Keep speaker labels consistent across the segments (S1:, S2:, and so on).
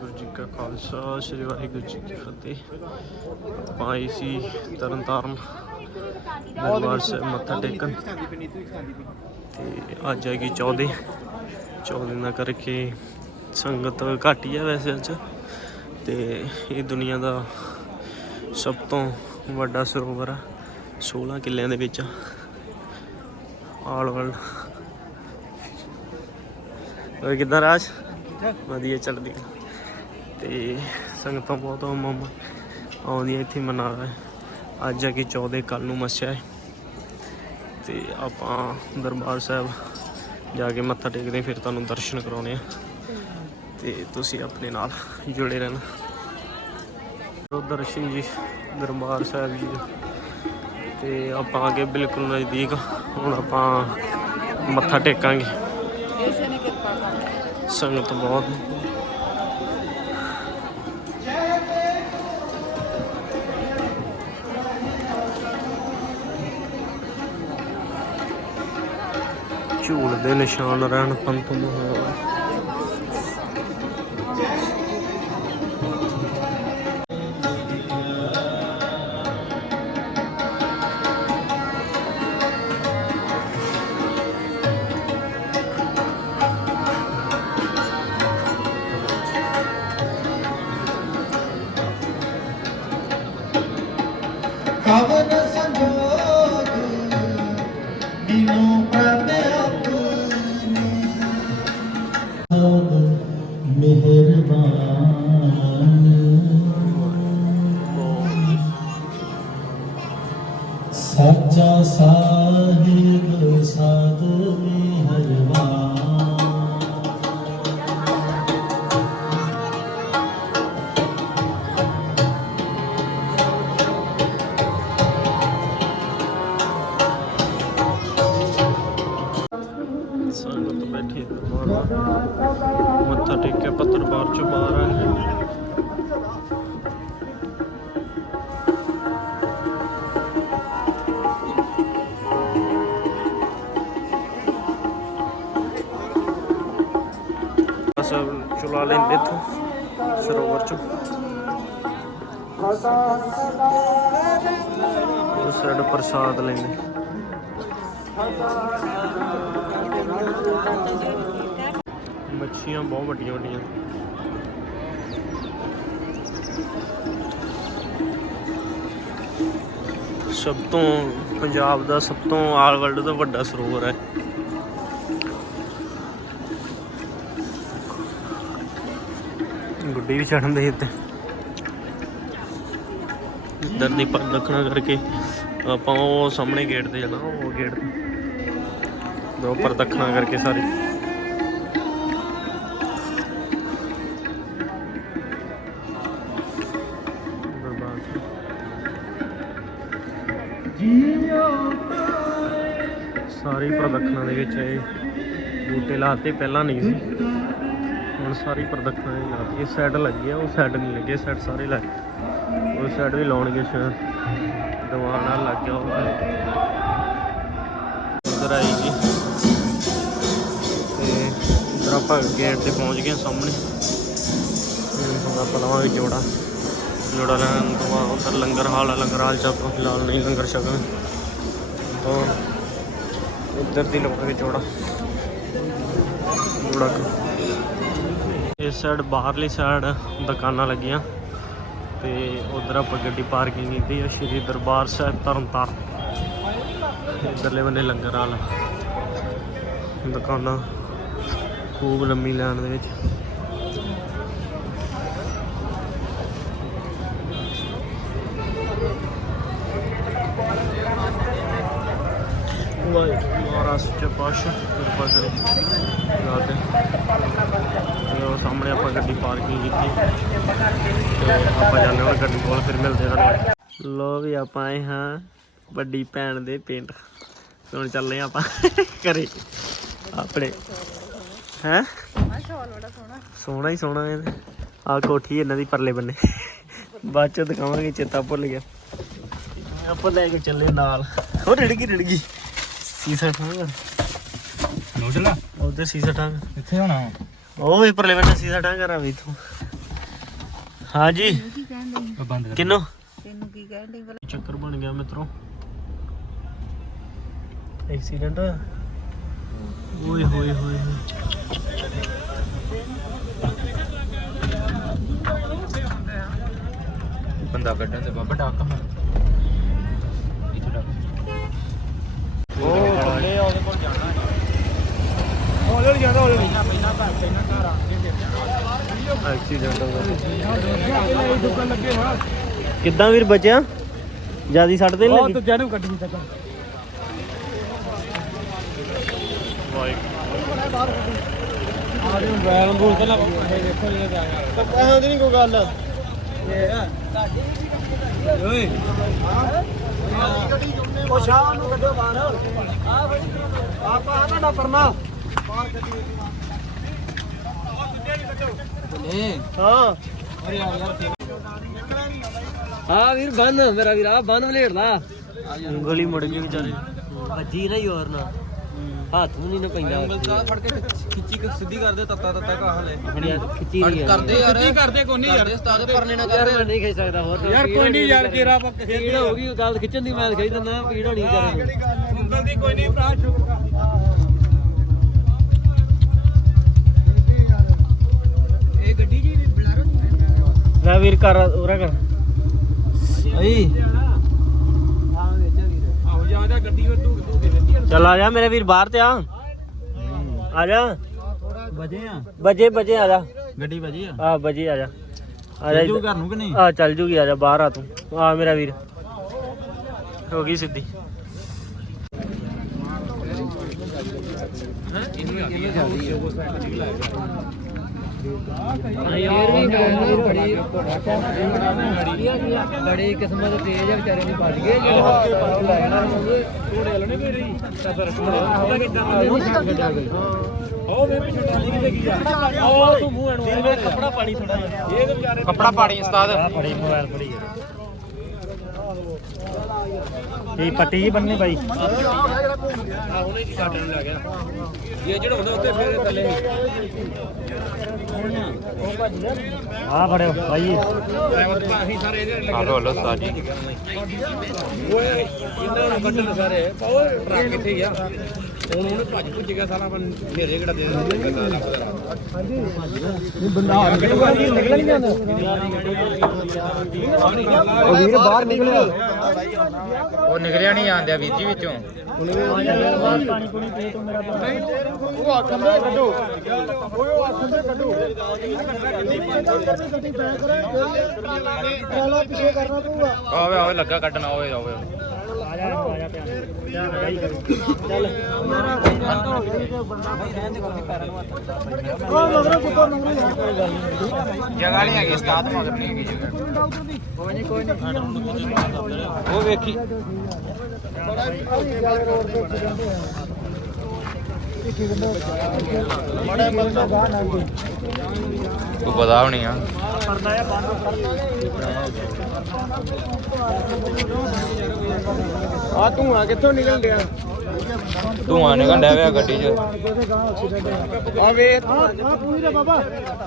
S1: ਵਾਹਿਗੁਰੂ ਜੀ ਕਾ ਖਾਲਸਾ ਸ੍ਰੀ ਵਾਹਿਗੁਰੂ ਜੀ ਕੀ ਫਤਿਹ। ਆਪਾਂ ਆਏ ਸੀ ਤਰਨਤਾਰਨ ਦਰਬਾਰ ਸਾਹਿਬ ਮੱਥਾ ਟੇਕਣ। ਤੇ ਅੱਜ ਹੈਗੀ 14 14 ਦਾ ਕਰਕੇ ਸੰਗਤ ਘੱਟ ਹੀ ਆ ਵੈਸੇ ਅੱਜ। ਤੇ ਇਹ ਦੁਨੀਆ ਦਾ ਸਭ ਤੋਂ ਵੱਡਾ ਸਰੋਵਰ ਆ 16 ਕਿੱਲਿਆਂ ਦੇ ਵਿੱਚ। All world. ਹੋਰ ਕਿੱਦਾਂ ਰਾਜ? ਵਧੀਆ ਚੱਲਦੀ। ਤੇ ਸੰਗਤਾਂ ਬਹੁਤ ਮਮ ਆਉਂਦੀਆਂ ਇੱਥੇ ਮਨਾ ਰਹੇ ਅੱਜ ਆ ਕਿ 14 ਕੱਲ ਨੂੰ ਮੱਸਿਆ ਹੈ। ਤੇ ਆਪਾਂ ਦਰਬਾਰ ਸਾਹਿਬ ਜਾ ਕੇ ਮੱਥਾ ਟੇਕਦੇ ਫਿਰ ਤੁਹਾਨੂੰ ਦਰਸ਼ਨ ਕਰਾਉਣੇ ਆ ਤੇ ਤੁਸੀਂ ਆਪਣੇ ਨਾਲ ਜੁੜੇ ਰਹਿਣਾ। ਦਰਸ਼ਨ ਜੀ ਦਰਬਾਰ ਸਾਹਿਬ ਜੀ। ਤੇ ਆਪਾਂ ਆ ਗਏ ਬਿਲਕੁਲ ਨਜ਼ਦੀਕ ਹੁਣ ਆਪਾਂ ਮੱਥਾ ਟੇਕਾਂਗੇ। ਸੰਗਤ ਬਹੁਤ ਝੂਲ ਦੇ ਨਿਸ਼ਾਨ ਰਹਿਣ ਪੰਥ ਮਹਾਰਾਜ।
S2: ਮਿਹਰਬਾਨ। ਸੱਚਾ
S1: ਸਾ ਕੇ ਪੱਤਰ ਚੋਂ ਬਾਹਰ ਆ ਗਏ ਸਭ ਚੁਲਾ ਲੈਂਦੇ ਇੱਥੋਂ, ਸਰੋਵਰ ਚੋਂ। ਉਸ ਸਾਈਡ ਪ੍ਰਸਾਦ ਲੈਂਦੇ। ਮੱਛੀਆਂ ਬਹੁਤ ਵੱਡੀਆਂ ਵੱਡੀਆਂ ਸਭ ਤੋਂ ਪੰਜਾਬ ਦਾ ਸਭ ਤੋਂ ਆਲ ਵਰਲਡ ਦਾ ਵੱਡਾ ਸਰੋਵਰ ਹੈ। ਗੁੱਡੀ ਵੀ ਚੜਨ ਦੇ ਉੱਤੇ। ਇੱਧਰ ਦੀ ਪਰਦਖਣਾ ਕਰਕੇ ਆਪਾਂ ਉਹ ਸਾਹਮਣੇ ਗੇਟ ਤੇ ਜਾਣਾ, ਉਹ ਗੇਟ ਦੋ ਪਰ ਕਰਕੇ ਸਾਰੀ। ਸਾਰੀ ਪ੍ਰਦਖਣਾ ਦੇ ਵਿੱਚ ਇਹ ਬੂਟੇ ਲਾਤੇ, ਪਹਿਲਾਂ ਨਹੀਂ ਸੀ। ਹੁਣ ਸਾਰੀ ਪ੍ਰਦਖਣਾ ਦੇ ਲਾਤੀ। ਇਸ ਸਾਈਡ ਲੱਗੀ ਆ, ਉਹ ਸਾਈਡ ਨਹੀਂ ਲੱਗੇ ਸਾਈਡ ਸਾਰੇ ਲੱਗ ਉਹ ਸਾਈਡ ਵੀ ਲਾਉਣਗੇ ਸ਼ਾਇਦ। ਦੀਵਾਨ ਨਾਲ ਲੱਗ ਗਿਆ ਉਹ। ਉਧਰ ਆਏਗੀ ਤੇ ਇਧਰ ਆਪਾਂ ਗੇਟ ਤੇ ਪਹੁੰਚ ਗਏ ਸਾਹਮਣੇ। ਹੁਣ ਆਪਾਂ ਲਵਾਂਗੇ ਜੋੜਾ। ਜੋੜਾ ਲੈਣ ਤੋਂ ਬਾਅਦ ਉਧਰ ਲੰਗਰ ਹਾਲ ਆ, ਲੰਗਰ ਹਾਲ ਚ ਆਪਾਂ ਫਿਲਹਾਲ ਨਹੀਂ ਲੰਗਰ ਛਕਾਂਗੇ ਤਾਂ ਇੱਧਰ ਦੀ ਲਵਾਂਗੇ ਜੋੜਾ ਜੋੜਾ ਇਸ ਸਾਈਡ ਬਾਹਰਲੀ ਸਾਈਡ ਦੁਕਾਨਾਂ ਲੱਗੀਆਂ। ਤੇ ਉਧਰ ਆਪਾਂ ਗੱਡੀ ਪਾਰਕਿੰਗ ਕੀਤੀ ਹੈ ਸ਼੍ਰੀ ਦਰਬਾਰ ਸਾਹਿਬ ਤਰਨਤਾਰਨ ਇਧਰਲੇ ਬੰਨੇ ਲੰਗਰ ਵਾਲਾ। ਦੁਕਾਨਾਂ ਖੂਬ ਲੰਮੀ ਲਾਈਨ ਦੇ ਵਿੱਚ। ਵਾਹਿਗੁਰੂ ਸੱਚੇ ਪਾਤਸ਼ਾਹ ਕਿਰਪਾ ਕਰੇ ਰਾਤ ਤੇ ਉਹ ਸਾਹਮਣੇ ਆਪਾਂ ਗੱਡੀ ਪਾਰਕਿੰਗ ਕੀਤੀ। ਤੇ ਆਪਾਂ ਜਾਂਦੇ ਹਾਂ ਗੱਡੀ ਕੋਲ ਫਿਰ ਮਿਲਦੇ ਹਾਂ ਲੋ ਵੀ ਆਪਾਂ ਆਏ ਹਾਂ ਵੱਡੀ ਭੈਣ ਦੇ ਪਿੰਡ। ਹੁਣ ਚੱਲੇ ਆਪਾਂ ਘਰੇ। ਆਪਣੇ। ਹੈ? ਸੋਹਣਾ ਹੀ ਸੋਹਣਾ ਹੈ ਆ ਕੋਠੀ ਇਹਨਾਂ ਦੀ ਪਰਲੇ ਬੰਨੇ। ਬਾਅਦ ਚ ਦਿਖਾਵਾਂਗੇ, ਚੇਤਾ ਭੁੱਲ ਗਿਆ। ਆਪਾਂ ਲੈ ਕੇ ਚੱਲੇ ਨਾਲ। ਉਹ ਰੜ ਗਈ ਰੜ ਗਈ ਸੀਸਾ ਠਾਂਗਾ
S3: ਨੋਟਲਾ
S1: ਉਹਦੇ ਸੀਸਾ ਠਾਂਗਾ
S3: ਕਿੱਥੇ ਹੋਣਾ
S1: ਉਹ ਵੀ ਪਰਲੇ ਬੰਨੇ ਸੀਸਾ ਠਾਂਗਾ ਰਾ ਵੀ ਤੂੰ ਹਾਂਜੀ।
S3: ਕੀ ਕਹਿੰਦੇ
S4: ਬੰਦ
S1: ਕਿੰਨੂੰ?
S3: ਤੈਨੂੰ ਕੀ ਕਹਿੰਦੇ ਭਲਾ?
S1: ਚੱਕਰ ਬਣ ਗਿਆ ਮਿੱਤਰੋ। ਐਕਸੀਡੈਂਟ ਓਏ ਹੋਏ ਹੋਏ ਹੋਏ।
S4: ਬੰਦਾ ਕੱਢਣ ਤੇ ਬਾਬਾ ਡਾਕ ਮਾਰ ਇੱਥੇ ਡਾਕ
S1: ਉਹ ਥੱਲੇ ਆ, ਉਹਦੇ ਕੋਲ ਜਾਣਾ ਹੌਲੀ ਹੌਲੀ ਜਾਂਦਾ ਹੌਲੀ
S4: ਪਹਿਲਾਂ ਪਹਿਲਾਂ ਘਰ ਪਹਿਲਾਂ ਘਰ ਆ ਕੇ
S1: ਐਕਸੀਡੈਂਟ ਹੋ ਗਿਆ। ਕਿੱਦਾਂ ਵੀਰ ਬਚਿਆ? ਜਿਆਦੀ ਸੱਟ ਤੇ ਲੱਗੀ?
S4: ਜਾਨੂੰ ਕੱਢੀ ਤੱਕ ਆ ਰਹੇ ਮੋਬਾਈਲ ਬੋਲ ਤੇ ਨਾ ਇਹ ਦੇਖੋ ਜਿਹੜੇ ਜਾਗਾ
S1: ਪੈਸੇ ਦੀ ਨਹੀਂ ਕੋਈ ਗੱਲ।
S4: ਓਏ।
S1: ਉਹ ਸ਼ਾਮ ਨੂੰ ਕੱਢੋ ਬਾਹਰ। ਆ ਬਈ ਆਪਾਂ ਆ ਤੁਹਾਡਾ ਹਾਂ।
S4: ਯਾਰ
S1: ਹਾਂ ਵੀਰ ਬੰਨ। ਮੇਰਾ ਵੀਰ ਆ ਬੰਨ ਵਲੇੜਦਾ ਉਂਗਲੀ ਮੁੜ ਗਈ ਵਿਚਾਰੇ। ਵੱਜੀ ਨਾ ਯੋਰ ਨਾ। ਹੱਥ ਨੂੰ ਨਹੀਂ ਨਾ ਪੈਂਦਾ
S4: ਉਂਗਲ ਚਾਹ ਫੜ ਕੇ ਖਿੱਚੀ ਕੇ ਸਿੱਧੀ ਕਰਦੇ ਤੱਤਾ ਤੱਤਾ ਕਾਹ ਲੈ।
S1: ਖੜਿਆ ਖਿੱਚੀ ਨਹੀਂ
S4: ਕਰਦੇ ਯਾਰ। ਸਿੱਧੀ ਕਰਦੇ ਕੋਈ ਨਹੀਂ ਯਾਰ। ਉਸਤਾਦ ਪਰਨੇ ਨਾ
S1: ਯਾਰ ਮੈਂ ਨਹੀਂ ਖਿੱਚ ਸਕਦਾ ਹੋਰ
S4: ਯਾਰ ਕੋਈ ਨਹੀਂ ਯਾਰ ਕੇਰਾ ਪੱਕ
S1: ਪੀੜ ਹੋ ਗਈ ਗੱਲ ਖਿੱਚਣ ਦੀ ਮੈਂ ਖਿੱਚ ਦਿੰਦਾ ਪੀੜ ਹੋਣੀ ਨੂੰ
S4: ਉਂਗਲ ਦੀ ਕੋਈ ਨਹੀਂ ਭਰਾ ਸ਼ੁਕਰ ਇਹ ਗੱਡੀ ਜੀ ਬਲੈਰੋ
S1: ਲੈ ਵੀਰ ਕਰ ਉਰਾ ਕਰ।
S4: ਅਈ ਆਹੋ ਜ਼ਿਆਦਾ ਗੱਡੀ ਵਿੱਚ ਤੂੰ ਤੂੰ ਦੇ ਦਿੱਤੀ
S1: ਚੱਲ ਆ ਜਾ ਮੇਰੇ ਵੀਰ ਬਾਹਰ ਤੇ ਆ। ਆ ਜਾ।
S4: ਵਜੇ ਆ।
S1: ਬਜੇ ਬਜੇ ਆ ਜਾ।
S4: ਗੱਡੀ ਵਜੀ ਆ?
S1: ਆ ਬਜੇ ਆ ਜਾ। ਆ ਜਾ ਇੱਧਰ।
S4: ਘਰ ਨੂੰ ਕਿ ਨਹੀਂ?
S1: ਆ ਚੱਲ ਜੂਗੀ ਆ ਜਾ ਬਾਹਰ ਆ ਤੂੰ। ਆ ਮੇਰਾ ਵੀਰ। ਹੋ ਗਈ ਸਿੱਧੀ।
S4: ਯਾਰ ਵੀ ਬੜੀ ਬੜੀ ਕਿਸਮਤ ਤੇਜ਼ ਆ ਵਿਚਾਰੇ ਦੀ ਭੱਜ ਗਏ ਥੋੜੇ ਲਣੇ ਕੋਈ ਰਹੀ ਤਾਂ ਫਿਰ ਉਹ ਵੇ ਪਿੱਛੇ ਟਾਲੀ ਕਿਤੇ ਕੀ ਆ। ਉਹ ਤੂੰ ਮੂੰਹ ਐਨੂੰ
S1: ਦਿਲ ਵਿੱਚ ਕੱਪੜਾ ਪਾਣੀ ਥੋੜਾ ਜਿਹਾ।
S4: ਇਹ ਤੇ ਵਿਚਾਰੇ ਕੱਪੜਾ ਪਾੜੀ ਉਸਤਾਦ।
S1: ਫੜੀ ਮੋਬਾਈਲ ਫੜੀ ਇਹ ਪੱਟੀ ਜੀ ਬੰਨੀ ਬਾਈ
S4: ਆ ਹੁਣੇ ਕੀ ਕੱਟਣ ਲੱਗ ਗਿਆ। ਇਹ ਜਿਹੜਾ ਹੁੰਦਾ ਉੱਤੇ ਫੇਰ ਥੱਲੇ
S1: ਆ ਫੜਿਓ ਬਾਈ
S4: ਡਰਾਈਵਰ ਭਾਹੀ ਸਾਰੇ ਇਹਦੇ ਲੱਗੇ ਆਲੋ ਆਲੋ ਉਸਤਾਦ ਜੀ ਓਏ ਇਹਨਾਂ ਨੂੰ ਕੱਢਣ ਸਾਰੇ। ਉਹ ਟਰੱਕ ਕਿੱਥੇ ਗਿਆ ਹੁਣ ਉਹਨੇ ਭੱਜ ਭੁੱਜ ਗਿਆ ਸਾਰਾ ਬੰ ਮੇਰੇ ਕਿਹੜਾ ਦੇ ਬੰਦਾ ਨਿਕਲ ਨਹੀਂ ਜਾਂਦਾ ਉਹ ਵੀਰ ਬਾਹਰ ਨਿਕਲਿਆ ਉਹ ਨਿਕਲਿਆ ਨਹੀਂ ਆਂਦਿਆ ਵੀਰ ਜੀ ਵਿੱਚੋਂ।
S1: ਪਾਣੀ ਪੂਣੀ ਪੀ ਤੂੰ ਮੇਰਾ
S4: ਉਹ ਆਖਣ ਦੇ ਕੱਢੋ ਉਹ ਆਖਣ ਦੇ ਕੱਢੋ ਆਵੇ ਆਵੇ, ਲੱਗਾ ਕੱਢਣਾ, ਓਏ ਆਵੇ। ਜਗ੍ਹਾ ਨਹੀਂ ਹੈਗੀ ਉਸਤਾਦ ਮਗਰ ਨਹੀਂ ਹੈਗੀ ਜਗ੍ਹਾ ਕੋਈ ਨਹੀਂ ਕੋਈ ਨਹੀਂ ਉਹ ਵੇਖੀ ਤੂੰ ਪਤਾ ਹੋਣੀ ਆ
S1: ਪਰਦਾ ਆ ਬੰਦ
S4: ਆ ਤੂੰ ਆ ਕਿੱਥੋਂ ਨਿਕਲ ਗਿਆ ਧੂਆਂ ਨਿਕਲ ਡਿਆ ਪਿਆ ਗੱਡੀ 'ਚ। ਆ ਵੇ।
S2: ਆ ਪੂਰੀ ਦੇ ਬਾਬਾ।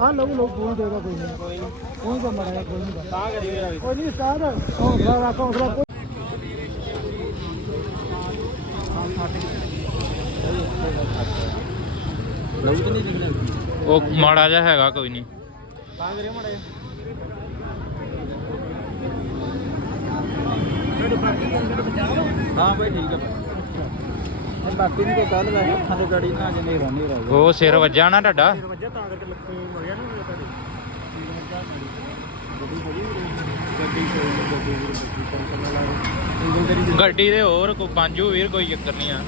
S2: ਆ ਲਊ ਲਊ ਪੂਰੀ ਦੇਗਾ ਕੋਈ ਨਹੀਂ। ਕੋਈ ਤਾਂ ਮਰਿਆ ਕੋਈ ਨਹੀਂ। ਤਾਂ ਕਰੀ ਮੇਰਾ ਕੋਈ ਨਹੀਂ ਸਟਾਰ ਹੌਸਲਾ ਰੱਖ ਹੌਸਲਾ ਕੋਈ
S4: ਉਹ ਮਾੜਾ ਜਿਹਾ ਹੈਗਾ ਕੋਈ ਨਹੀਂ। ਹਾਂ ਭਾਈ ਠੀਕ ਆ ਬਾਕੀ ਨਹੀਂ ਕੋਈ ਕੱਲ ਦਾ ਅੱਖਾਂ ਤੇ ਗਾੜੀ ਨਾ ਜਿੰਨੇ ਰਹਿਣੀ ਰਹਿ ਉਹ ਸਿਰ ਵੱਜਾ ਨਾ ਤੁਹਾਡਾ?
S1: ਵੱਜਾ ਤਾਂ ਕਰਕੇ ਲੱਖੋਂ ਮਰਿਆ ਨਾ ਮੇਰੇ ਤੁਹਾਡੇ
S4: ਗੱਡੀ ਦੇ ਹੋਰ ਕੋਈ ਪੰਜੂ ਵੀਰ ਕੋਈ ਚੱਕਰ ਨਹੀਂ ਆ।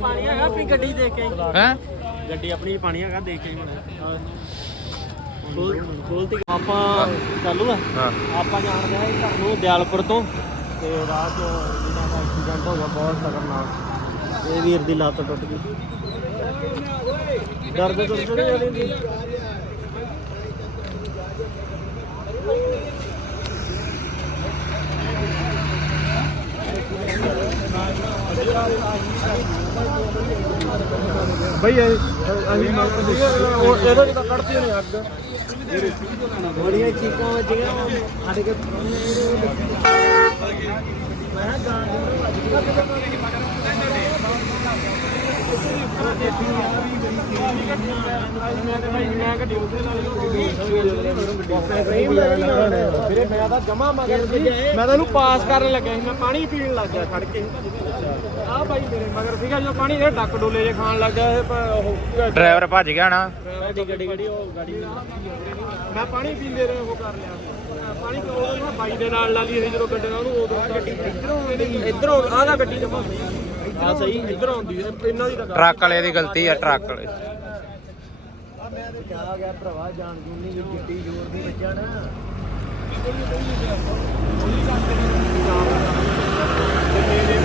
S1: ਪਾਣੀ ਹੈਗਾ ਆਪਣੀ ਗੱਡੀ ਦੇਖ ਕੇ।
S4: ਹੈ?
S1: ਗੱਡੀ ਆਪਣੀ ਪਾਣੀ ਹੈਗਾ ਦੇਖ ਕੇ ਖੋਲਤੀ ਆਪਾਂ ਚਾਲੂ ਆ
S4: ਹਾਂ।
S1: ਆਪਾਂ ਜਾਣਦੇ ਹਾਂ ਘਰ ਨੂੰ ਦਿਆਲਪੁਰ ਤੋਂ। ਤੇ ਰਾਹ 'ਚ ਜਿਹਨਾਂ ਦਾ ਐਕਸੀਡੈਂਟ ਹੋ ਗਿਆ ਬਹੁਤ ਖਤਰਨਾਕ। ਇਹ ਵੀਰ ਦੀ ਲੱਤ ਟੁੱਟ ਗਈ। ਦਰਦ ਦੁਰਦ ਨਹੀਂ ਹੋ ਰਹੀ
S2: ਬਈ ਅਸੀਂ ਉਹ ਇਹਦੇ ਤਾਂ ਕੱਢਤੀ ਨੇ ਅੱਗ।
S4: ਬੜੀਆਂ ਚੀਕਾਂ ਵੱਜੀਆਂ। ਸਾਡੇ ਕੇ ਮੈਂ ਗਾਂ
S2: ਵੀਰੇ ਮੈਂ ਤਾਂ ਜਮਾ ਮਗਰ ਸੀ ਮੈਂ ਤਾਂ ਇਹਨੂੰ ਪਾਸ ਕਰਨ ਲੱਗਿਆ ਸੀ ਮੈਂ ਪਾਣੀ ਪੀਣ ਲੱਗ ਗਿਆ ਖੜ ਕੇ। ਆਹ ਬਾਈ ਮੇਰੇ ਮਗਰ ਸੀਗਾ ਜਦੋਂ ਪਾਣੀ ਇਹ ਡੱਕ ਡੋਲੇ ਜੇ ਖਾਣ ਲੱਗ ਗਿਆ ਇਹ ਉਹ
S5: ਡਰਾਈਵਰ ਭੱਜ ਗਿਆ ਨਾ।
S2: ਗੱਡੀ ਗੱਡੀ ਗੱਡੀ ਉਹ ਗਾੜੀ ਮੈਂ ਪਾਣੀ ਪੀਂਦੇ ਰਹੇ ਉਹ ਕਰ ਲਿਆ। ਪਾਣੀ ਉਹ ਮੈਂ ਬਾਈ ਦੇ ਨਾਲ ਲਾ ਲਈ ਸੀ ਜਦੋਂ ਗੱਡੀ ਉਹਨੂੰ ਉਦੋਂ ਗੱਡੀ ਇਧਰੋਂ ਇਧਰੋਂ ਆਹ ਦਾ ਗੱਡੀ ਜਮਾ ਆ ਸਹੀ ਇਧਰੋਂ ਆਉਂਦੀ ਹੈ ਇਹਨਾਂ ਦੀ ਤਾਂ
S5: ਟਰੱਕ ਵਾਲੇ ਦੀ ਗਲਤੀ ਆ ਟਰੱਕ ਵਾਲੇ
S4: ਮੈਂ ਤੇ ਜਾ ਗਿਆ ਭਰਾਵਾ ਜਾਣ ਜੂਨੀ ਜਿੱਡੀ ਜ਼ੋਰ ਦੀ ਵੱਜਾ ਨਾ।
S2: ਤੇ ਮੇਰੇ